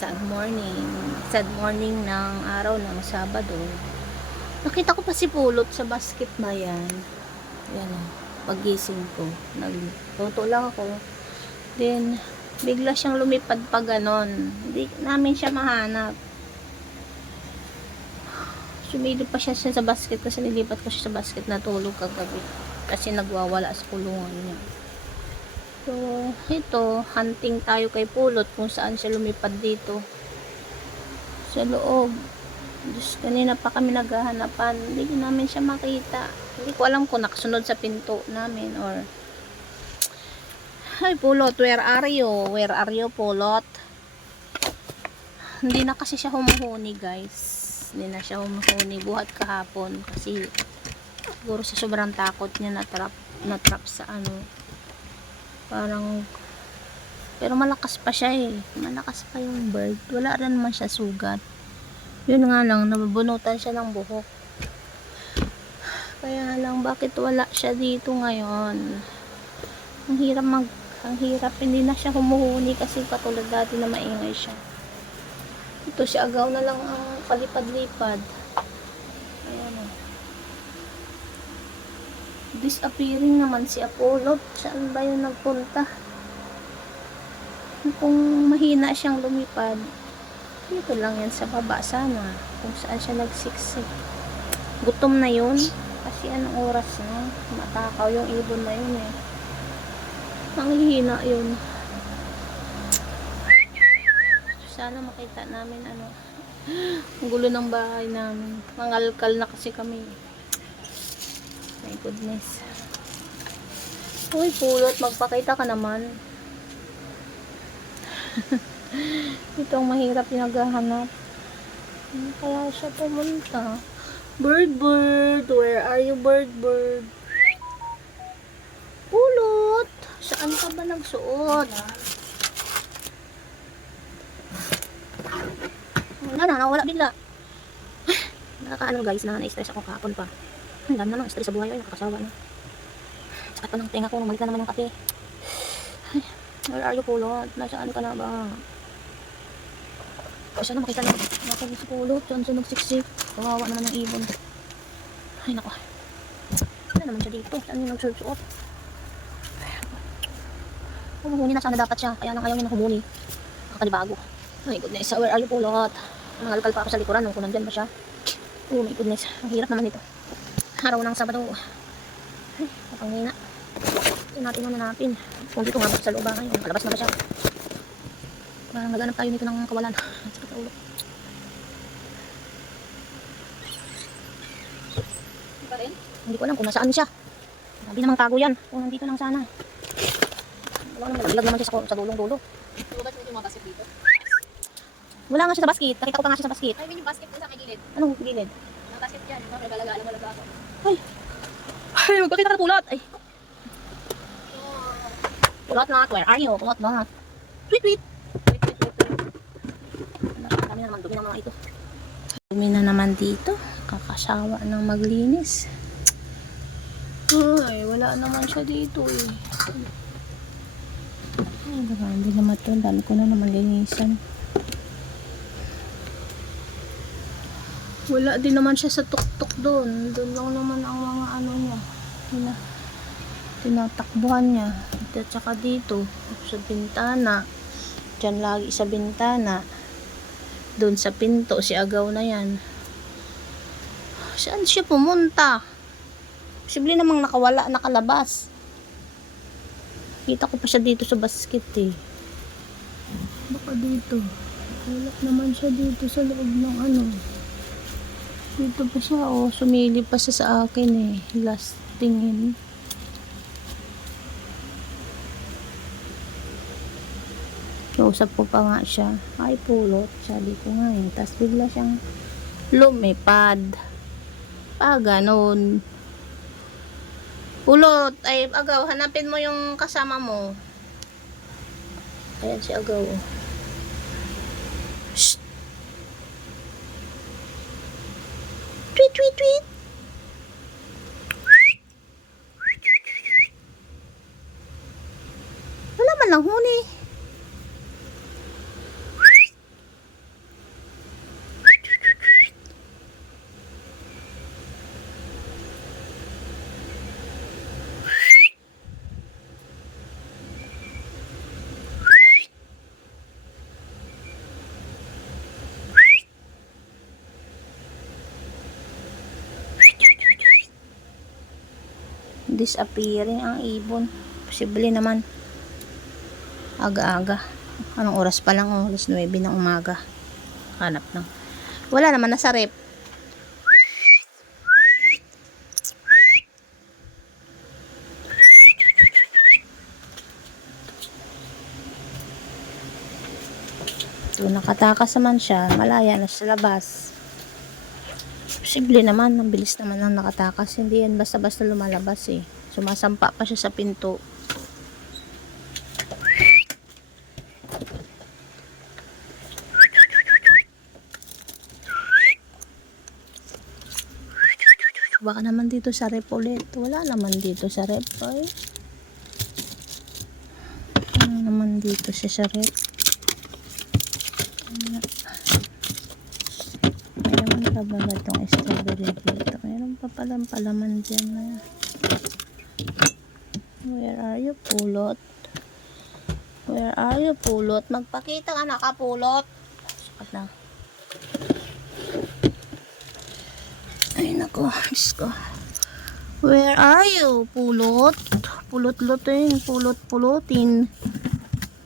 sad morning ng araw ng Sabado. Nakita ko pa si Pulot sa basket na yan. Yan o, paggising ko. Nagluto lang ako. Then, bigla siyang lumipad pa ganon. Hindi namin siya mahanap. Sumilip pa siya sa basket kasi nilipat ko siya sa basket na tulog kagabi. Kasi nagwawala sa kulungan niya. So, ito, hunting tayo kay Pulot kung saan siya lumipad dito. Sa loob. Diyos, kanina pa kami naghahanapan. Hindi namin siya makita. Hindi ko alam kung nakasunod sa pinto namin or... Ay, Pulot, where are you? Where are you, Pulot? Hindi na kasi siya humuhuni, guys. Hindi na siya humuhuni. Buhat kahapon. Kasi, siguro sa sobrang takot niya na-trap sa ano. Parang... Pero malakas pa siya eh. Malakas pa yung bird. Wala rin naman siya sugat. Yun nga lang, nababunutan siya ng buhok. Kaya lang, bakit wala siya dito ngayon? Ang hirap, hindi na siya humuhuni kasi katulad dati na maingay siya. Ito si Agaw na lang ang palipad-lipad. Ayan o. Disappearing naman si Apollo. Saan ba yun nagpunta? Kung mahina siyang lumipad, dito lang yan sa baba sana. Kung saan siya nagsiksik. Gutom na yun. Kasi anong oras na? Matakaw yung ibon na yun eh. Ang hihina yun. Sana makita namin ano. Ang gulo ng bahay namin. Mangalkal na kasi kami. My goodness. Uy, Pulot, magpakita ka naman. Ito ang mahirap pinaghahanap. Kaya siya pumunta. Bird, where are you, bird? Pulot, saan ka ba nagsuot? Wala bigla. Nakakaano guys, na-stress ako kahapon pa. Ang dami na stress sa buhay, ay nakakasawa na. Sakit pa ng tenga ko, bumalik na naman yung kape. Ay, where are you, Pulot? Nasaan ka na ba? O, sana makita natin si Pulot. Saan siya nagsiksik? Kawawa naman yung ibon. Ay, naku. Wala naman siya dito. Saan yung nagsuot? Humuhuni na sana dapat siya. Kaya lang ayaw niya na humuni. Nakakalibago. My goodness. Where are you, Pulot? Nangalkal pa ako sa likuran kung nandyan ba siya. Oh my goodness. Ang hirap naman ito. Araw ng Sabado. Ay, napanghina. Ito natin hanapin. Kung dito nga sa loob ba ngayon. Kalabas na ba siya? Parang naghanap tayo nito ng kawalan. Sakit na ulo. Hindi ko alam kung nasaan siya. Sabi namang tago yan. Kung nandito lang sana. Wala naman. Naglag naman siya sa dulong-dulo. Lubat mo yung mga basket dito? Wala nga siya sa basket. Nakita ko pa nga siya sa basket. I mean yung basket ko sa may gilid. Anong gilid? Mga basket yan. Mga nagalaga. Alam mo lang ako. Ay. Ay, magpakita ka na, Pulot. Ay. Pulot not. Where are you? Pulot not. Tweet. Dami na naman. Dumi na mga ito. Dumi na naman dito. Kakasawa ng maglinis. Ay, wala naman siya dito eh. Ay, hindi naman ito. Dami ko na naman linisan. Wala din naman siya sa tuktok doon. Doon lang naman ang mga ano niya. Tinatakbuhan niya. At saka dito. Sa bintana. Diyan lagi sa bintana. Doon sa pinto. Si Agaw na yan. Saan siya pumunta? Posible namang nakalabas. Kita ko pa siya dito sa basket eh. Baka dito. Wala naman siya dito sa loob ng ano. Dito pa siya oh. Sumili pa siya sa akin eh. Last tingin. Kausap ko pa nga siya. Ay, Pulot. Sabi ko nga eh. Tapos bigla siyang lumipad. Ganon. Pulot, ay Agaw, hanapin mo yung kasama mo. Ayan si Agaw. Shh. Tweet. Wala man lang huni. disappearing ang ibon. Posible naman. Aga-aga. Anong oras pa lang? Oh, alas 9 ng umaga. Hanap na. Wala naman, nasa rep. So, nakatakas naman siya. Malaya na sa labas. Posible naman. Ang bilis naman ng nakatakas. Hindi yan basta-basta lumalabas eh. Sumasampa pa siya sa pinto. Baka naman dito sa rep ulit. Wala naman dito sa rep. Ay. Wala naman dito siya sa rep. May naman pa ba itong strawberry dito? Mayroon pa palang palaman dyan na. Where are you, pulot? Where are you, pulot? Magpakita ka na, kapulot. Sukat na. Ay, nako. Diyos ko. Where are you, pulot? Pulot-lutin. Pulot-pulutin.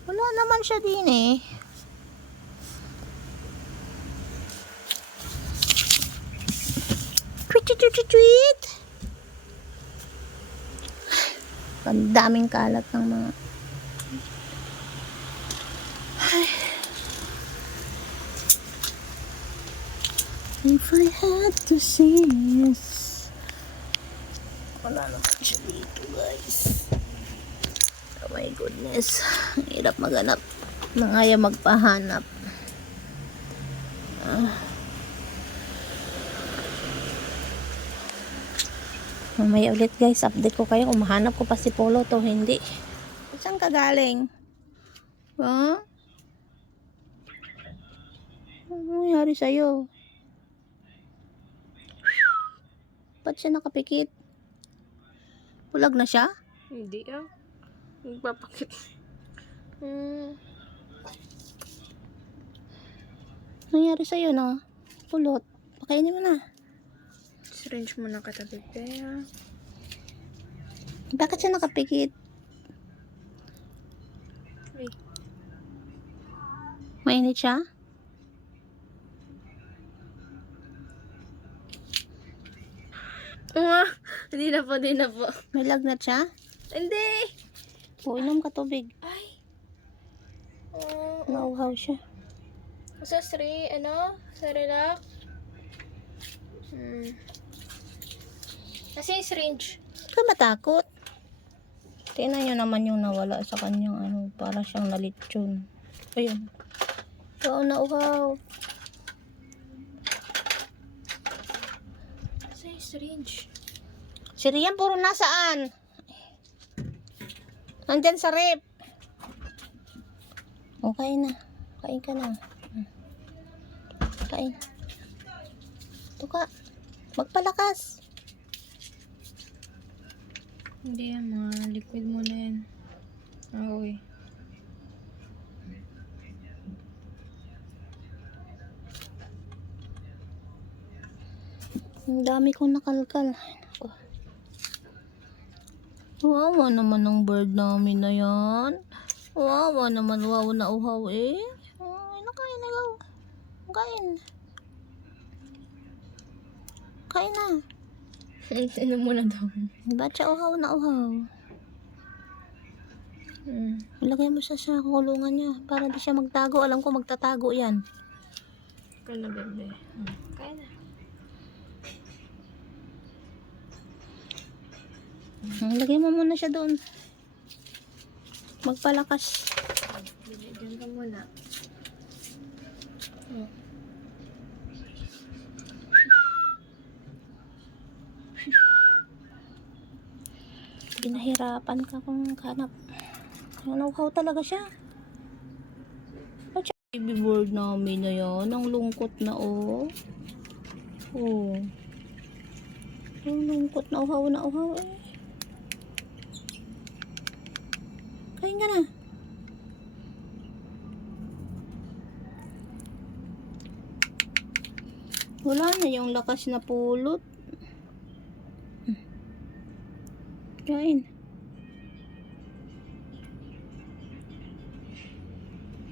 Wala naman siya din eh. Tweet! Ang daming kalat ng mga... Ay. If I had to say yes. Wala naman siya dito, guys. Oh my goodness. Ang hirap maghanap. Nang ayaw magpahanap. Mamaya ulit, guys. Update ko kayo kung mahanap ko pa si Polo to hindi. Saan ka galing? Ha? Ano nangyari sa'yo? Ba't siya nakapikit? Pulag na siya? Hindi ah. Nagpapakit. Nangyari sa'yo na? Pulot. Pakainin mo na. Syringe mo na katabi, Bea. Bakit siya nakapikit? Wait. Mainit siya? Hindi na po. May lagnat siya? Hindi! O, inom ka tubig. Ay! Nauhaw siya. Sa relax? Kasi yung syringe. Huwag ka matakot. Tingnan nyo naman yung nawala sa kanyang para siyang nalitsyon. Ayun. Wow, nauhaw. Kasi yung syringe. Si Rian, puro nasaan? Nandyan sa rep. Okay na. Kain ka na. Kain. Ito ka. Magpalakas. Hindi yan, mga liquid mo na yan. Okay. Ang dami kong nakalkal. Ako. Wawa naman ng bird namin na yan. Wawa naman. Wawa na uhaw eh. Ay, nakain na ikaw. Kain. Kain na. Ano mo na daw? Ba't siya uhaw na uhaw? Ilagay mo siya sa kulungan niya para di siya magtago. Alam ko magtatago yan. Ikaw na, bebe. Kaya na. Lagay mo muna siya doon. Magpalakas. Diyan ka muna. Pinahirapan ka kung hanap. Nauhaw talaga siya. Ba't siya baby bird namin na yan? Ang lungkot na oh. Oh. Ang lungkot na uhaw eh. Kain ka na. Wala na yung lakas na pulot. Kain.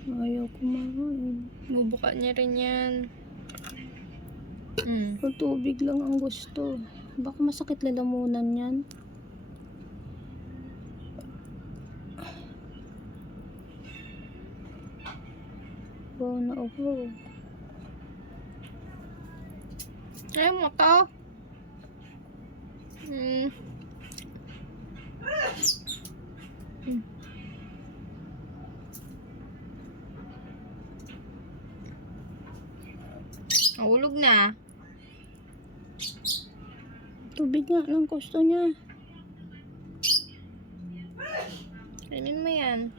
Ayaw kumain. Bubuka niya rin yan. Kung tubig lang ang gusto. Baka masakit lalamunan yan. Wow na ako. Ayaw mo to? Nahulog na. Tubig nga lang gusto niya. Kainin mo yan.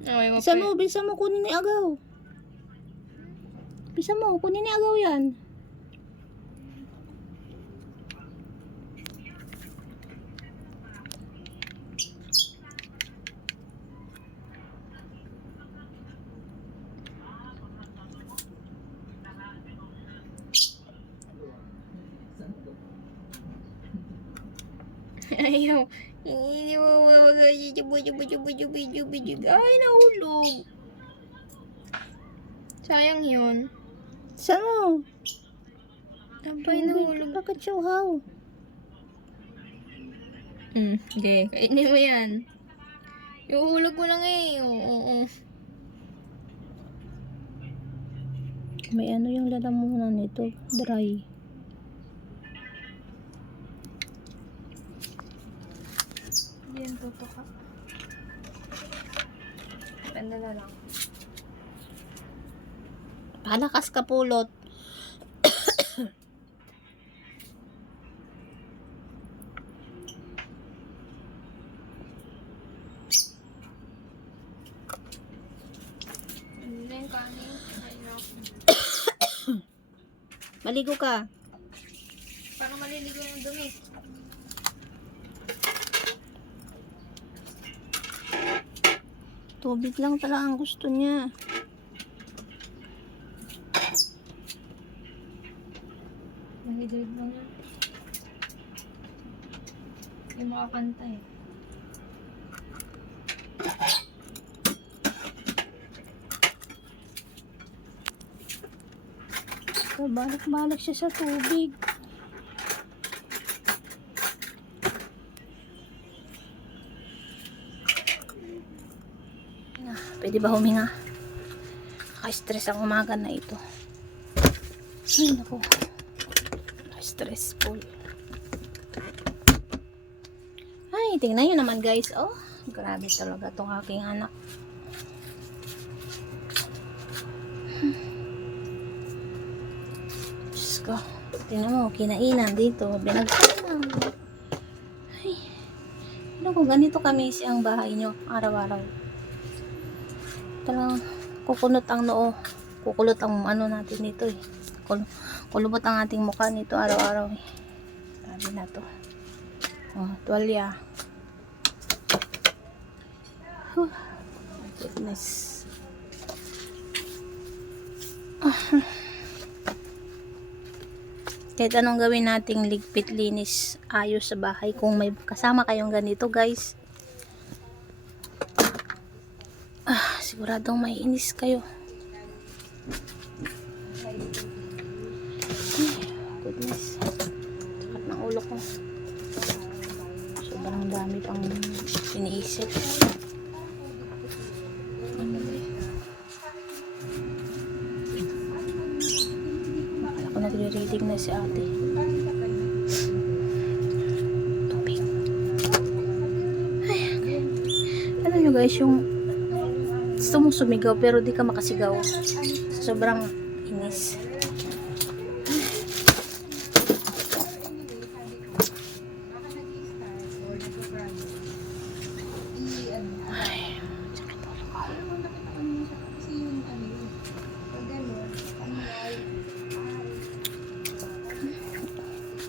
Okay, Bisa mo, kunin ni Agaw. Bisa mo, kunin ni Agaw yan. Ayaw. Ay, nahulog. Sayang yun. Bisa mo. Tapay nahulog. Bakit siya Okay, kainin mo yan. Iuhulog mo lang eh. Oo. May ano yung lalamunan nito, dry. Yan, tutuka. Ganda na lang. Palakas ka pulot. Ano na yung kanin? Maligo ka. Parang maliligo yung dumi. Tubig lang talaga ang gusto niya. Mahidrid mo na. Yung makakanta eh. Balik-balik siya sa tubig. Pwede ba huminga? Naka-stress ang umaga na ito. Ay, naku. Stressful. Ay, tingnan nyo naman guys. Oh, grabe talaga tong aking anak. Diyos ko. Tingnan mo, kinainan dito. Binagkanan. Ay. Ano kung ganito kami ang bahay nyo araw-araw. Talagang kukunot ang noo. Kukulot ang ano natin dito eh. Kulubot ang ating mukha nito araw-araw eh. Sabi na to. Oh, tuwalya. Goodness. Kahit anong gawin nating ligpit, linis, ayos sa bahay, kung may kasama kayong ganito guys, siguradong may inis kayo. Goodness. Sakat ng ulo ko. Sobrang dami pang iniisip. Akala ko nagre-reading na si ate. Tubig. Ay, ano nyo guys, yung gusto mong sumigaw pero di ka makasigaw. Sobrang inis.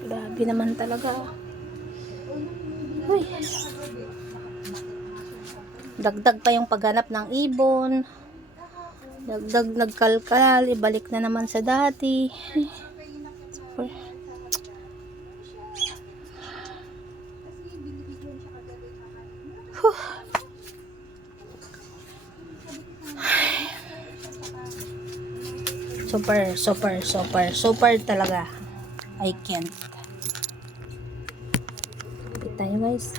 Grabe naman talaga. Uy. Dagdag pa yung paghanap ng ibon. Dagdag nagkalkal. Ibalik na naman sa dati. Super. Super, super, super, super talaga. I can't. Wait tayo guys.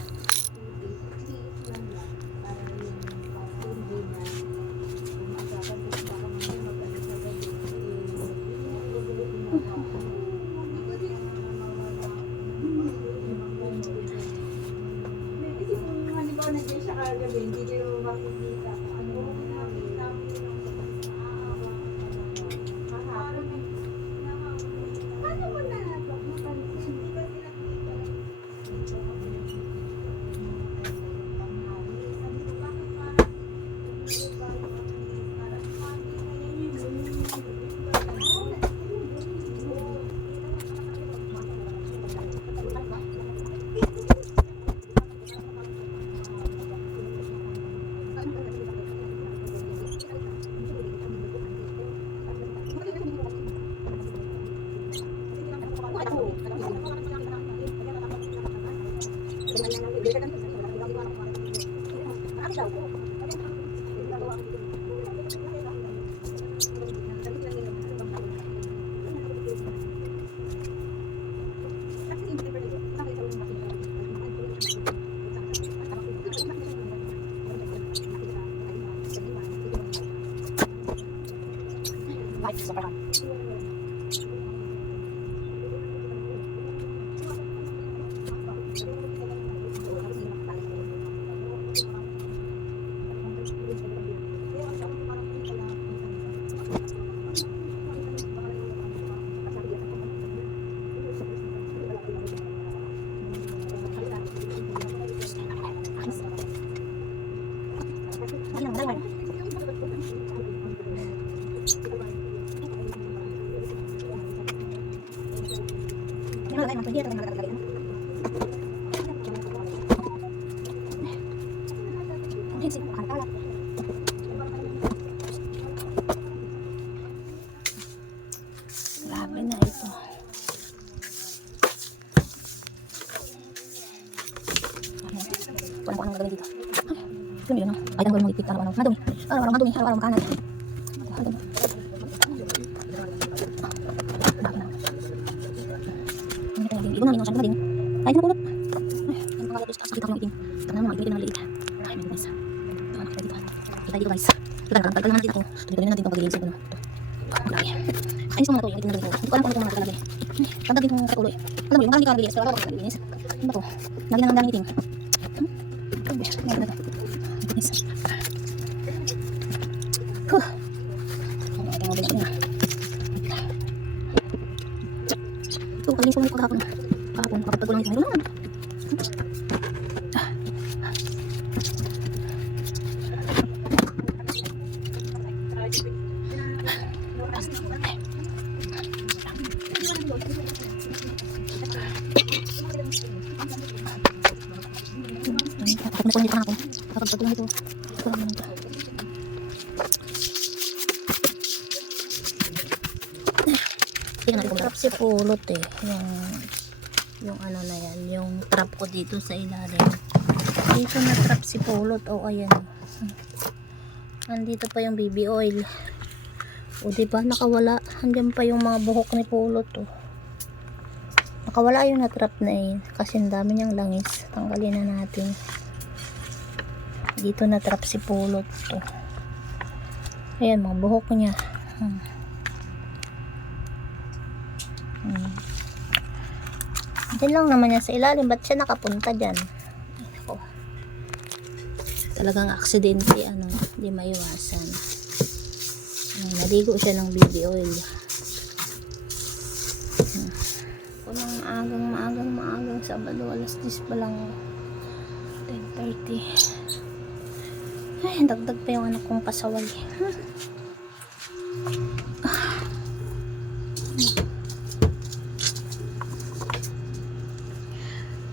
Grabe na ito. Kung ano gagawin dito. Ay, yun yun. Ay, ang gawin mo ipit. Araw-araw. Madumi. Araw-araw madumi. Araw-araw makanan. Ibu namin yung siyang din. Ay, napulot. Ay, ang pangalat ko sa kita ko yung itim. Ito na naman, itim na maliit. Ay, may guys. Ito, nakita dito. Kita dito guys. Ito lang, tagal naman dito ako. Tuloy-tuloy na natin itong pag-iilis. Ito, grabe. Ayos mo na ito, yung itim na dito. Hindi ko alam kung ano ito mga tagalagay. Tagdag din kong katuloy. Alam mo yun, marami ka nag-iilis. Pero alam ko nag-iilis. Ano ba ito? Lagi na ng daming itim. Lagi na ito. Itis. Huh. Ano ito mo din na. Ito, kalinis ko na ito kahapon. Kahapon, kapag ko lang ito. Mayroon naman. Kapag ko lang ito kahapon. Kapag ko lang ito. Ito lang ito. Tingnan natin kung trap si pulot eh. Yung ano na yan. Yung trap ko dito sa ilalim. Dito na trap si pulot. O ayan. Nandito pa yung baby oil. O diba nakawala. Andiyan pa yung mga buhok ni pulot o. Nakawala yung na-trap na yun. Kasi ang dami niyang langis. Tanggalin na natin. Dito na-trap si pulot to. Ayan mga buhok niya. Diyan lang naman yan sa ilalim. Ba't siya nakapunta dyan? Ako. Talagang aksidente. Ano, hindi maiwasan. Naligo siya ng baby oil. Kung maagang Sabado, alas 10 pa lang. 10:30. Ay, dagdag pa yung anak kong pasaway.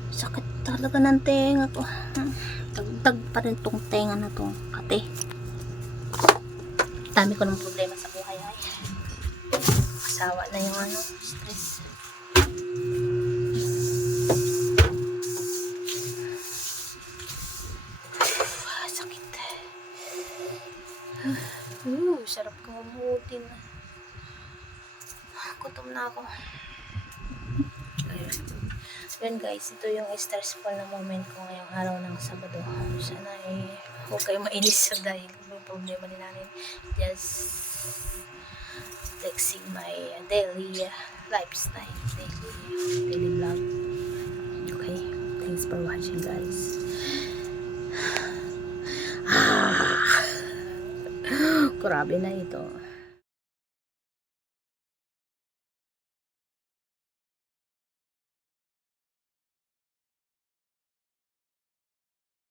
Sakit talaga ng tenga ko. Dagdag pa rin tong tenga na tong kate. Dami ko ng problema sa buhay ay. Asawa na yung ano, stress. Sakit. Sarap kamamutin. gutom na ako. Yun guys, ito yung stressful na moment ko ngayong araw ng Sabado. Sana huwag kayo mainis dahil may problema din namin. Just flexing my daily lifestyle, daily vlog. Okay, thanks for watching guys. Grabe na ito.